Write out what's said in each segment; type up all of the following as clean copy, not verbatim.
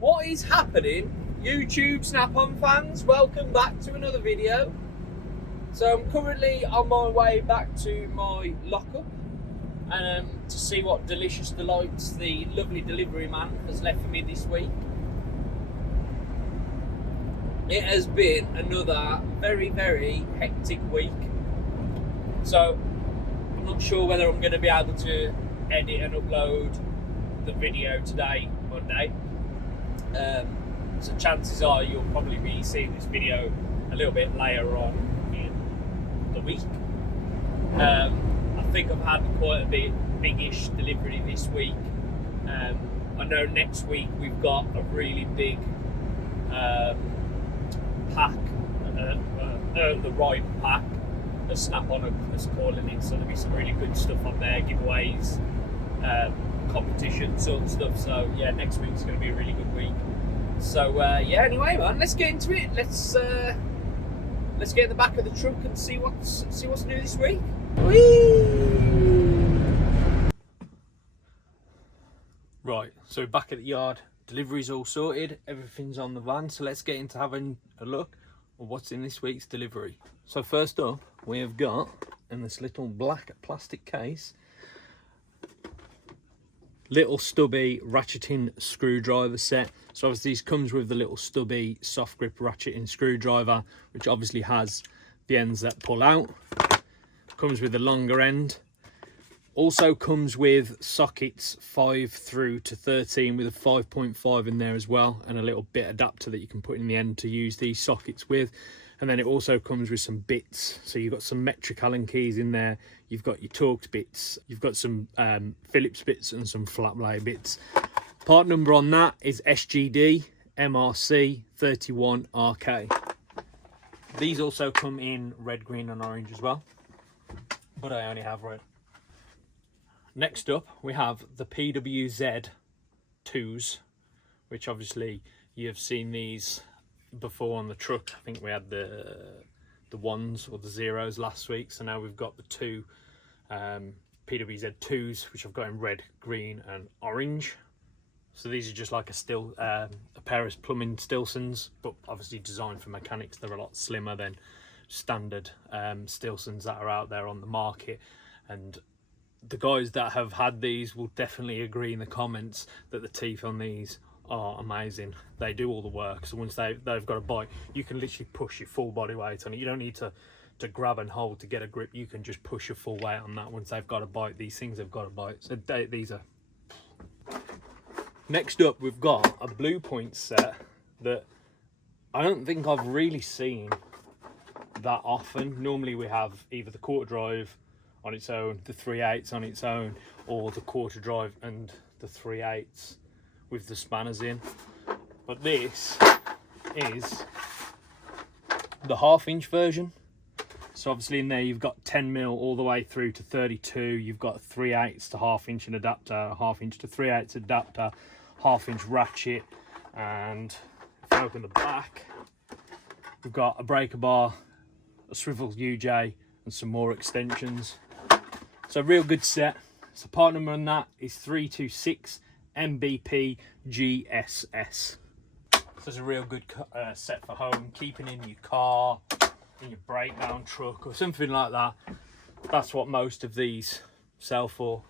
What is happening, YouTube Snap-on fans? Welcome back to another video. So I'm currently on my way back to my lockup and to see what delicious delights the lovely delivery man has left for me this week. It has been another very, very hectic week. So I'm not sure whether I'm going to be able to edit and upload the video today, Monday. So chances are you'll probably be seeing this video a little bit later on in the week. I think I've had quite a big-ish delivery this week. I know next week we've got a really big pack, the ride pack, the Snap-on is calling it, so there'll be some really good stuff on there, giveaways, competition sort of stuff. So yeah, next week's going to be a really good week. So yeah, anyway, man, let's get into it. Let's get in the back of the truck and see what's new this week. Whee! Right, so back at the yard, delivery's all sorted, everything's on the van. So let's get into having a look at what's in this week's delivery. So first up, we have got in this little black plastic case, little stubby ratcheting screwdriver set. So obviously this comes with the little stubby soft grip ratcheting screwdriver, which obviously has the ends that pull out. Comes with the longer end. Also comes with sockets 5 through to 13 with a 5.5 in there as well, and a little bit adapter that you can put in the end to use these sockets with. And then it also comes with some bits. So you've got some metric Allen keys in there, you've got your Torx bits, you've got some Phillips bits and some flat lay bits. Part number on that is SGD MRC 31RK. These also come in red, green and orange as well, but I only have red. Next up, we have the PWZ 2s, which obviously you've seen these before on the truck. I think we had the ones or the zeros last week, so now we've got the two PWZ 2s, which I've got in red, green and orange. So these are just like a pair of plumbing Stilsons, but obviously designed for mechanics. They're a lot slimmer than standard Stilsons that are out there on the market, and the guys that have had these will definitely agree in the comments that the teeth on these are amazing. They do all the work. So once they've got a bite, you can literally push your full body weight on it. You don't need to grab and hold to get a grip. You can just push your full weight on that. Once they've got a bite, these things have got a bite. So these are. Next up, we've got a Blue Point set that I don't think I've really seen that often. Normally we have either the quarter drive on its own, the 3/8 on its own, or the quarter drive and the 3/8 with the spanners in. But this is the 1/2 inch version. So obviously in there you've got 10mm all the way through to 32. You've got 3/8 to 1/2 inch an adapter, 1/2 inch to 3/8 adapter, 1/2 inch ratchet, and if you open the back, we've got a breaker bar, a swivel UJ, and some more extensions. So real good set. So part number on that is 326 MBP GSS. So it's a real good set for home, keeping in your car, in your breakdown truck or something like that. That's what most of these sell for.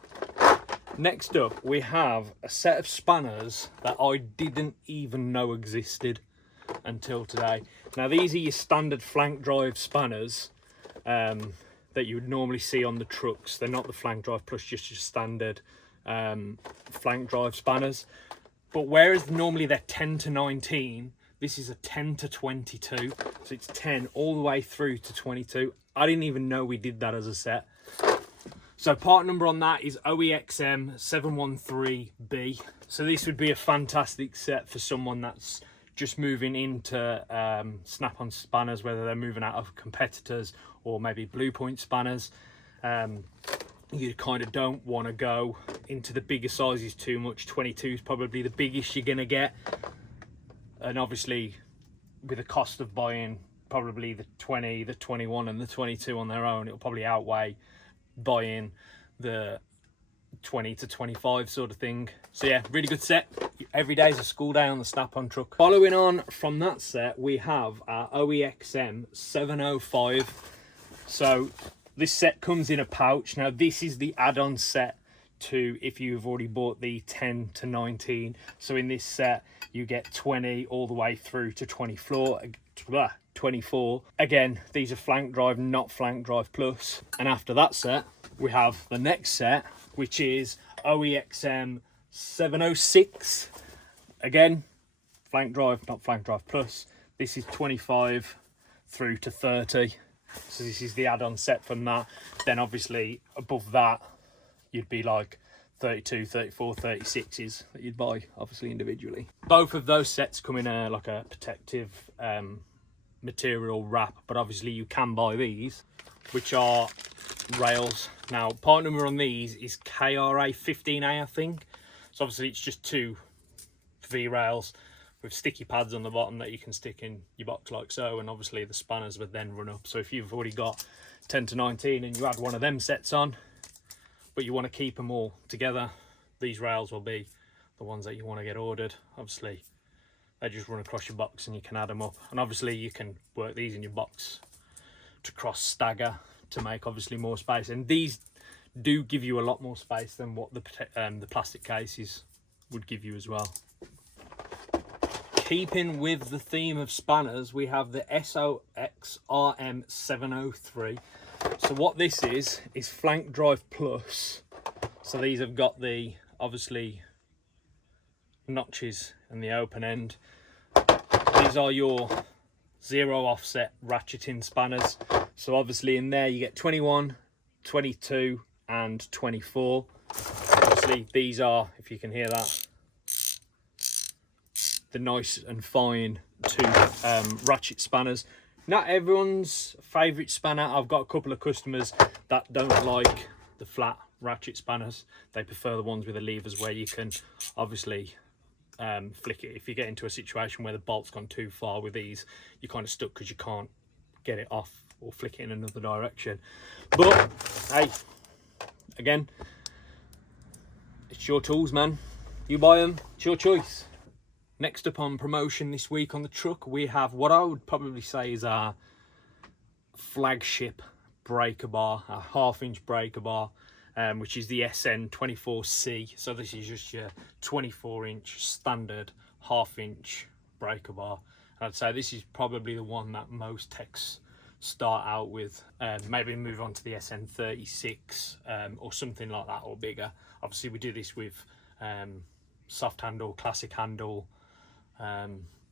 Next up, we have a set of spanners that I didn't even know existed until today. Now these are your standard flank drive spanners that you would normally see on the trucks. They're not the flank drive plus, just your standard flank drive spanners. But whereas normally they're 10 to 19, this is a 10 to 22. So it's 10 all the way through to 22. I didn't even know we did that as a set. So part number on that is OEXM 713B. So this would be a fantastic set for someone that's just moving into Snap-on spanners, whether they're moving out of competitors or maybe Blue Point spanners. You kind of don't want to go into the bigger sizes too much. 22 is probably the biggest you're going to get. And obviously with the cost of buying probably the 20, the 21 and the 22 on their own, it'll probably outweigh buying the 20 to 25 sort of thing. So yeah, really good set. Every day is a school day on the Snap-on truck. Following on from that set, we have our OEXM 705. So this set comes in a pouch. Now this is the add-on set to if you've already bought the 10 to 19. So in this set you get 20 all the way through to 24. Again, these are flank drive, not flank drive plus. And after that set, we have the next set, which is OEXM 706. Again, flank drive, not flank drive plus. This is 25 through to 30. So this is the add-on set from that. Then obviously above that, you'd be like 32, 34, 36s that you'd buy, obviously individually. Both of those sets come in like a protective material wrap, but obviously you can buy these, which are rails. Now, part number on these is KRA 15A, I think. So obviously it's just 2 V rails with sticky pads on the bottom that you can stick in your box like so, and obviously the spanners would then run up. So if you've already got 10 to 19 and you add one of them sets on, but you want to keep them all together, these rails will be the ones that you want to get ordered. Obviously they just run across your box and you can add them up, and obviously you can work these in your box to cross stagger to make obviously more space, and these do give you a lot more space than what the plastic cases would give you as well. Keeping with the theme of spanners, we have the SOX RM 703. So what this is flank drive plus. So these have got the obviously notches in the open end. These are your 0 offset ratcheting spanners. So obviously in there you get 21, 22 and 24. Obviously these are, if you can hear that, the nice and fine 2 ratchet spanners. Not everyone's favourite spanner. I've got a couple of customers that don't like the flat ratchet spanners. They prefer the ones with the levers where you can obviously flick it. If you get into a situation where the bolt's gone too far with these, you're kind of stuck because you can't get it off or flick it in another direction. But hey, again, it's your tools, man. You buy them, it's your choice. Next up on promotion this week on the truck, we have what I would probably say is our flagship breaker bar, our 1/2-inch breaker bar, which is the SN24C. So this is just your 24-inch standard 1/2-inch breaker bar. And I'd say this is probably the one that most techs start out with. Maybe move on to the SN36 or something like that, or bigger. Obviously we do this with soft handle, classic handle.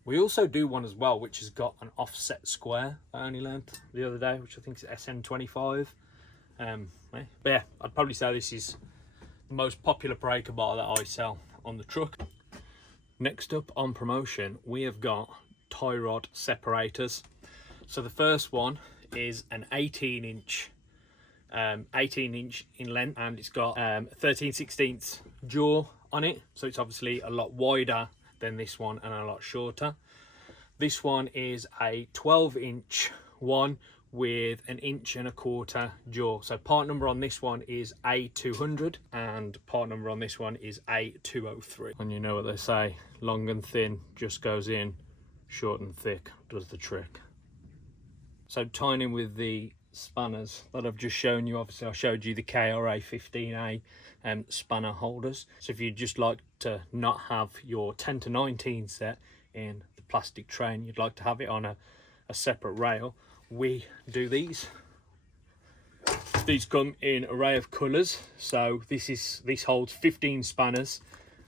We also do one as well which has got an offset square that I only learned the other day, which I think is SN25. But yeah, I'd probably say this is the most popular breaker bar that I sell on the truck. Next up on promotion, we have got tie rod separators. So the first one is an 18-inch in length, and it's got 13/16 jaw on it, so it's obviously a lot wider than this one and a lot shorter. This one is a 12-inch one with 1.25 inch jaw. So part number on this one is A200 and part number on this one is A203. And you know what they say, long and thin just goes in, short and thick does the trick. So tying in with the spanners that I've just shown you, obviously I showed you the KRA 15A spanner holders. So if you'd just like to not have your 10 to 19 set in the plastic tray and you'd like to have it on a separate rail, we do these. These come in an array of colours. So this holds 15 spanners,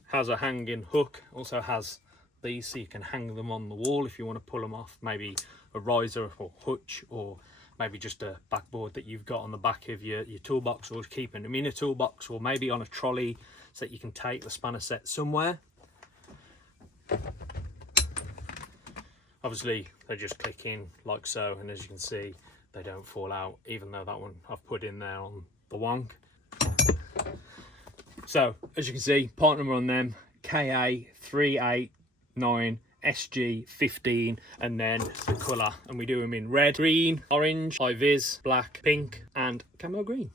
has a hanging hook, also has these so you can hang them on the wall if you want to pull them off, maybe a riser or hutch, or maybe just a backboard that you've got on the back of your toolbox, or keeping them in a toolbox, or maybe on a trolley so that you can take the spanner set somewhere. Obviously they just click in like so, and as you can see they don't fall out, even though that one I've put in there on the wonk. So as you can see, part number on them KA389 SG15, and then the colour, and we do them in red, green, orange, high vis, black, pink and camo green.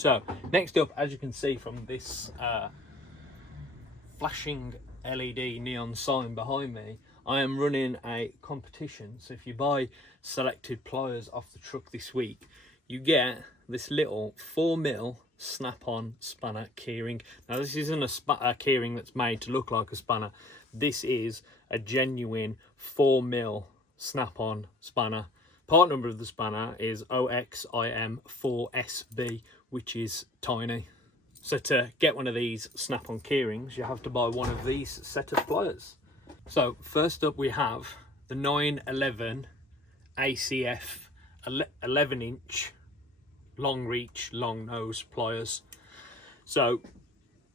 So next up, as you can see from this flashing LED neon sign behind me, I am running a competition. So if you buy selected pliers off the truck this week, you get this little 4mm snap-on spanner keyring. Now this isn't a keyring that's made to look like a spanner. This is a genuine 4mm snap-on spanner. Part number of the spanner is OXIM4SB, which is tiny. So to get one of these snap-on keyrings, you have to buy one of these set of pliers. So first up we have the 911 ACF 11-inch long reach, long nose pliers. So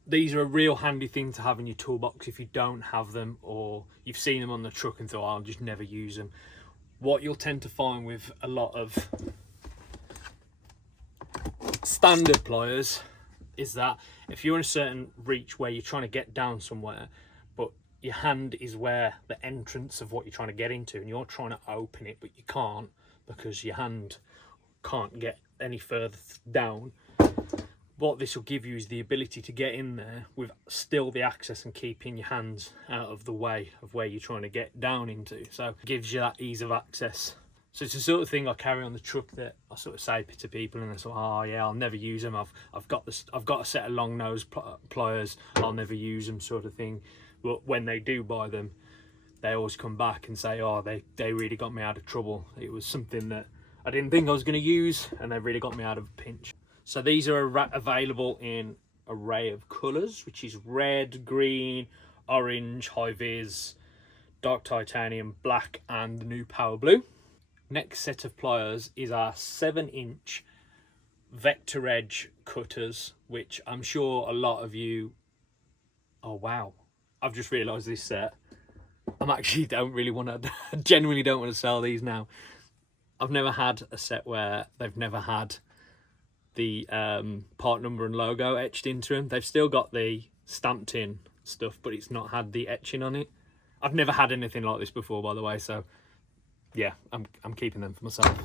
these are a real handy thing to have in your toolbox if you don't have them, or you've seen them on the truck and thought, oh, I'll just never use them. What you'll tend to find with a lot of standard pliers is that if you're in a certain reach where you're trying to get down somewhere, but your hand is where the entrance of what you're trying to get into, and you're trying to open it but you can't because your hand can't get any further down, what this will give you is the ability to get in there with still the access and keeping your hands out of the way of where you're trying to get down into. So it gives you that ease of access. So it's the sort of thing I carry on the truck that I sort of say to people, and they sort of, oh yeah, I'll never use them. I've got a set of long nose pliers. I'll never use them, sort of thing. But when they do buy them, they always come back and say, oh, they really got me out of trouble. It was something that I didn't think I was going to use, and they really got me out of a pinch. So these are available in an array of colours, which is red, green, orange, high vis, dark titanium, black, and the new power blue. Next set of pliers is our 7-inch vector edge cutters, which I'm sure a lot of you, oh wow, I've just realised this set. Genuinely don't want to sell these now. I've never had a set where they've never had the part number and logo etched into them. They've still got the stamped in stuff, but it's not had the etching on it. I've never had anything like this before, by the way, so yeah, I'm keeping them for myself.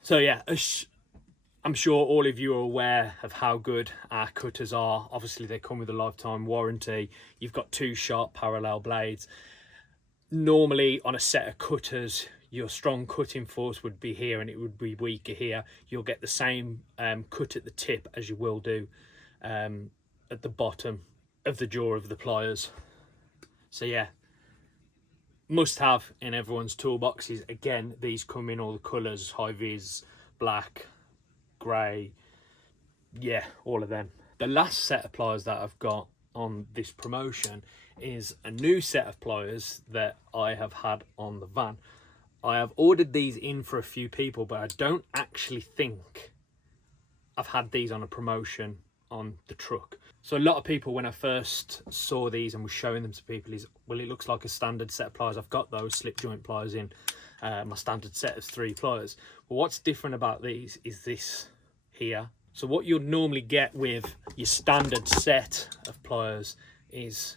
So yeah, I'm sure all of you are aware of how good our cutters are. Obviously they come with a lifetime warranty. You've got 2 sharp parallel blades. Normally on a set of cutters, your strong cutting force would be here and it would be weaker here. You'll get the same cut at the tip as you will do at the bottom of the jaw of the pliers. So yeah, must have in everyone's toolboxes. Again, these come in all the colours, high vis, black, grey, yeah, all of them. The last set of pliers that I've got on this promotion is a new set of pliers that I have had on the van. I have ordered these in for a few people, but I don't actually think I've had these on a promotion on the truck. So a lot of people, when I first saw these and was showing them to people, is, well, it looks like a standard set of pliers. I've got those slip joint pliers in my standard set of 3 pliers. But what's different about these is this here. So what you'd normally get with your standard set of pliers is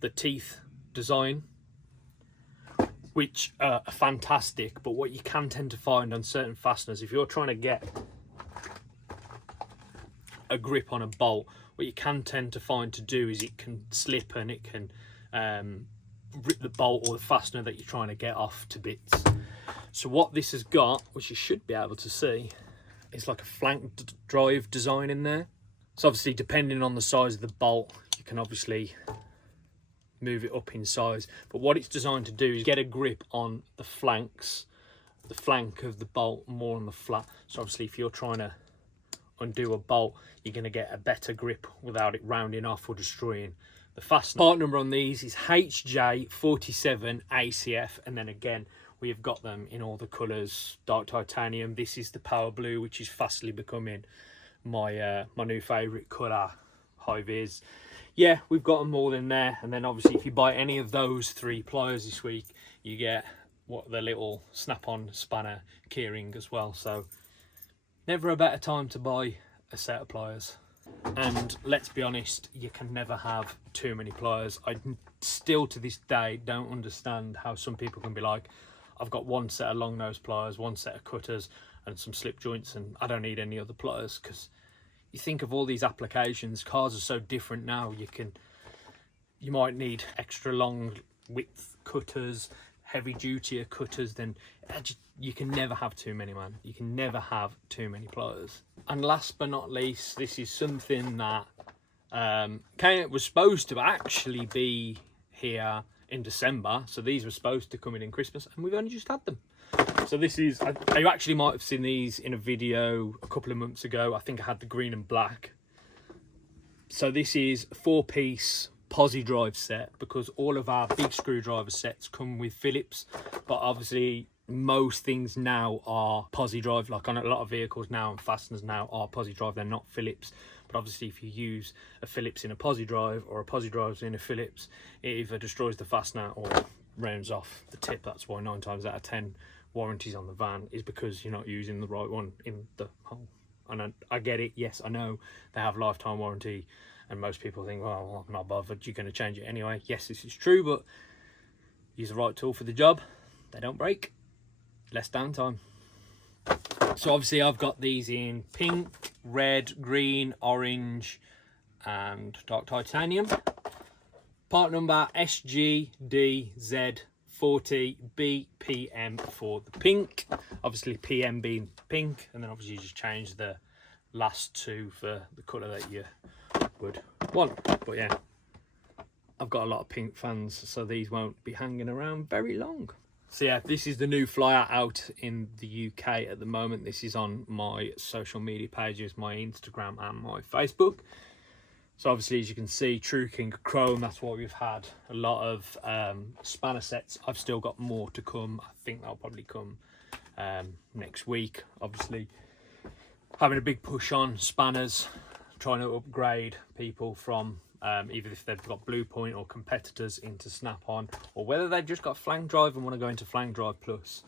the teeth design, which are fantastic, but what you can tend to find on certain fasteners, if you're trying to get a grip on a bolt, what you can tend to find to do is it can slip and it can rip the bolt or the fastener that you're trying to get off to bits. So what this has got, which you should be able to see, is like a flank drive design in there. So obviously depending on the size of the bolt, you can obviously move it up in size, but what it's designed to do is get a grip on the flanks, the flank of the bolt more on the flat. So obviously if you're trying to undo a bolt, you're going to get a better grip without it rounding off or destroying the fastener. Part number on these is HJ47 ACF, and then again we have got them in all the colours, dark titanium. This is the power blue, which is fastly becoming my my new favourite colour, high vis. Yeah, we've got them all in there, and then obviously if you buy any of those 3 pliers this week, you get what the little snap-on spanner keyring as well. So never a better time to buy a set of pliers. And let's be honest, you can never have too many pliers. I still to this day don't understand how some people can be like, I've got 1 set of long nose pliers, 1 set of cutters, and some slip joints, and I don't need any other pliers, because you think of all these applications, cars are so different now. You might need extra long width cutters, heavy duty cutters, then you can never have too many, man. You can never have too many pliers. And last but not least, this is something that was supposed to actually be here in December, so these were supposed to come in Christmas, and we've only just had them. So this is, you actually might have seen these in a video a couple of months ago. I think I had the green and black. So this is a 4-piece posi drive set, because all of our big screwdriver sets come with Phillips, but obviously most things now are posi drive. Like on a lot of vehicles now, and fasteners now are posi drive, they're not Phillips. But obviously if you use a Phillips in a posi drive, or a posi drive in a Phillips, it either destroys the fastener or rounds off the tip. That's why 9 times out of 10 warranties on the van is because you're not using the right one in the hole. And I get it, yes, I know they have lifetime warranty, and most people think, well, I'm not bothered, you're going to change it anyway. Yes, this is true, but use the right tool for the job. They don't break. Less downtime. So obviously I've got these in pink, red, green, orange and dark titanium. Part number SGDZ40BPM for the pink. Obviously PM being pink, and then obviously you just change the last 2 for the colour that you would want. But yeah, I've got a lot of pink fans, so these won't be hanging around very long. So yeah, this is the new flyer out in the UK at the moment. This is on my social media pages, my Instagram and my Facebook. So obviously, as you can see, True King Chrome, that's what we've had. A lot of spanner sets. I've still got more to come. I think they'll probably come next week. Obviously, having a big push on spanners, trying to upgrade people from either if they've got Blue Point or competitors into Snap-on, or whether they've just got Flank Drive and want to go into Flank Drive Plus.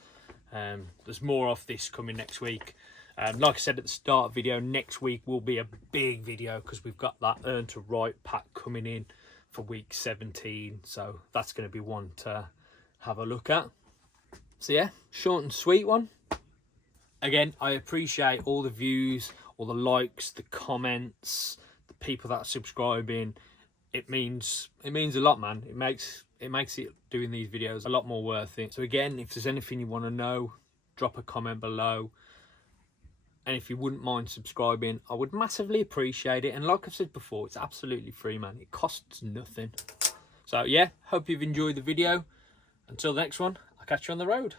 There's more of this coming next week. Like I said at the start of the video, next week will be a big video because we've got that Earn to Write pack coming in for week 17. So that's going to be one to have a look at. So yeah, short and sweet one. Again, I appreciate all the views, all the likes, the comments, the people that are subscribing. It means a lot, man. It makes it doing these videos a lot more worth it. So again, if there's anything you want to know, drop a comment below. And if you wouldn't mind subscribing, I would massively appreciate it. And like I've said before, it's absolutely free, man. It costs nothing. So yeah, hope you've enjoyed the video. Until the next one, I'll catch you on the road.